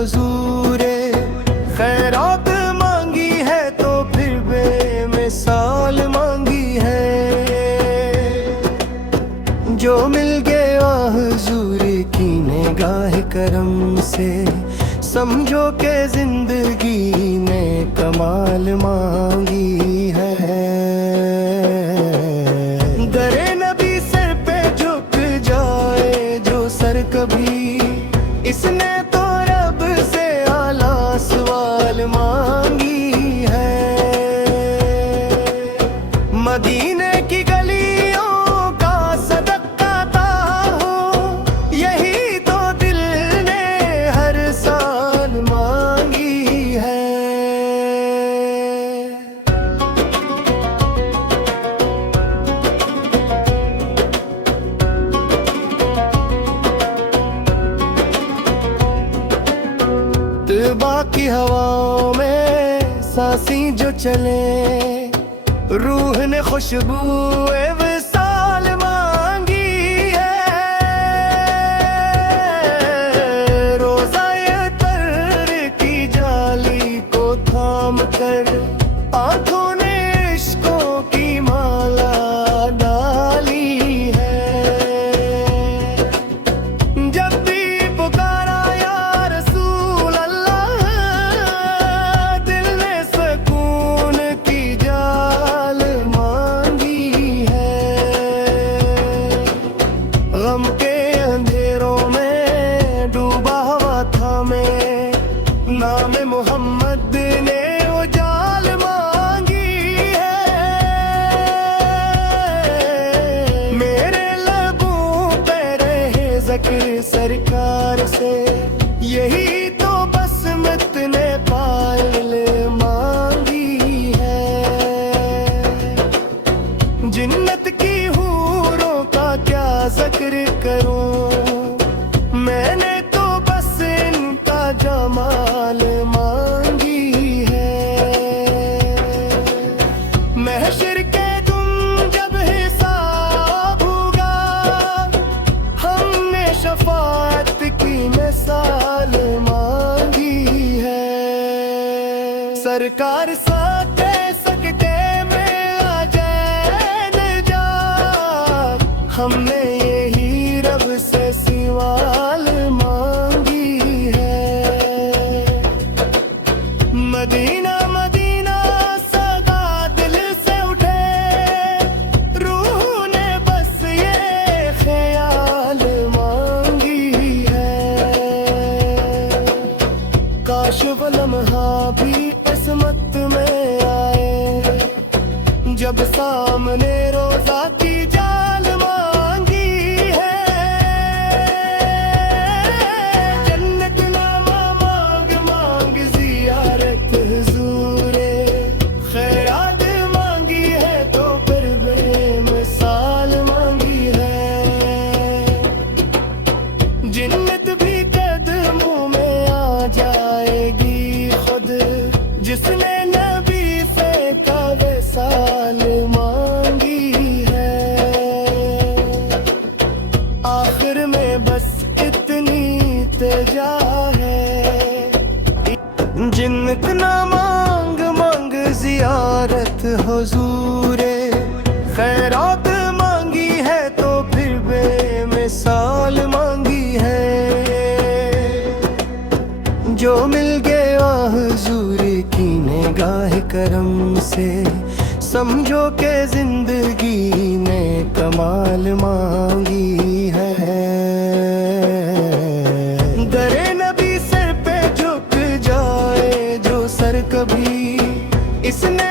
हुजूरे। खैरात मांगी है तो फिर बेमिसाल मांगी है। जो मिल गया हुजूर की निगाह करम से, समझो के जिंदगी ने कमाल मांगी है। दरे नबी सर पे झुक जाए जो सर कभी, इसने तो रब से आला सवाल मांगी है। मदीने की गलियों का सदका ता हो, यही तो दिल ने हर साल मांगी है। बाकी हवाओं में सांसें जो चले, रूह ने खुशबू विसाल मांगी है। रोजा ये तर की जाली को थाम कर, आंखों ने इश्कों की माला डाली है। जब भी पुकारा या रसूल अल्लाह, दिल ने सुकून की जाल मांगी है। गम के अंधेरों में डूबा हुआ था मैं, नाम मोहम्मद ने वो जाल मांगी है। मेरे लबों पे रहे ज़िक्र सरकार से, यही तो बसमत ने पायल मांगी है। जिन्नत की हूरों का क्या जिक्र करूं, मैंने तो बस इनका जमाल मांगी है। महशर के तुम जब हिसाब होगा, हमने शफाअत की मिसाल मांगी है। सरकार साके सकते में आ जाए नजात, हमने यही रब से सवाल मांगी है। मदीना मदीना सदा दिल से उठे, रूह ने बस ये ख्याल मांगी है। काश वो लम्हा भी किस्मत में आए, जब सामने रोजा की जाल मांगी है। जन्नत नामा मांग मांग जियारत हुजूरे। खैरात मांगी है तो फिर बेमिसाल मांगी है। जिन्नत भी कदमों में आ जाएगी खुद, जिसने नबी से का विसाल मांगी है। आखिर में बस इतनी तेजा है, जिन्नत ना मांग मांग जियारत हुजूरे। खैरात मांगी है तो फिर बेमिसाल मांगी है। जो मिल गया हुजूर की निगाह करम से, समझो के जिंदगी ने कमाल मांगी है। दरे नबी सर पे झुक जाए जो सर कभी, इसने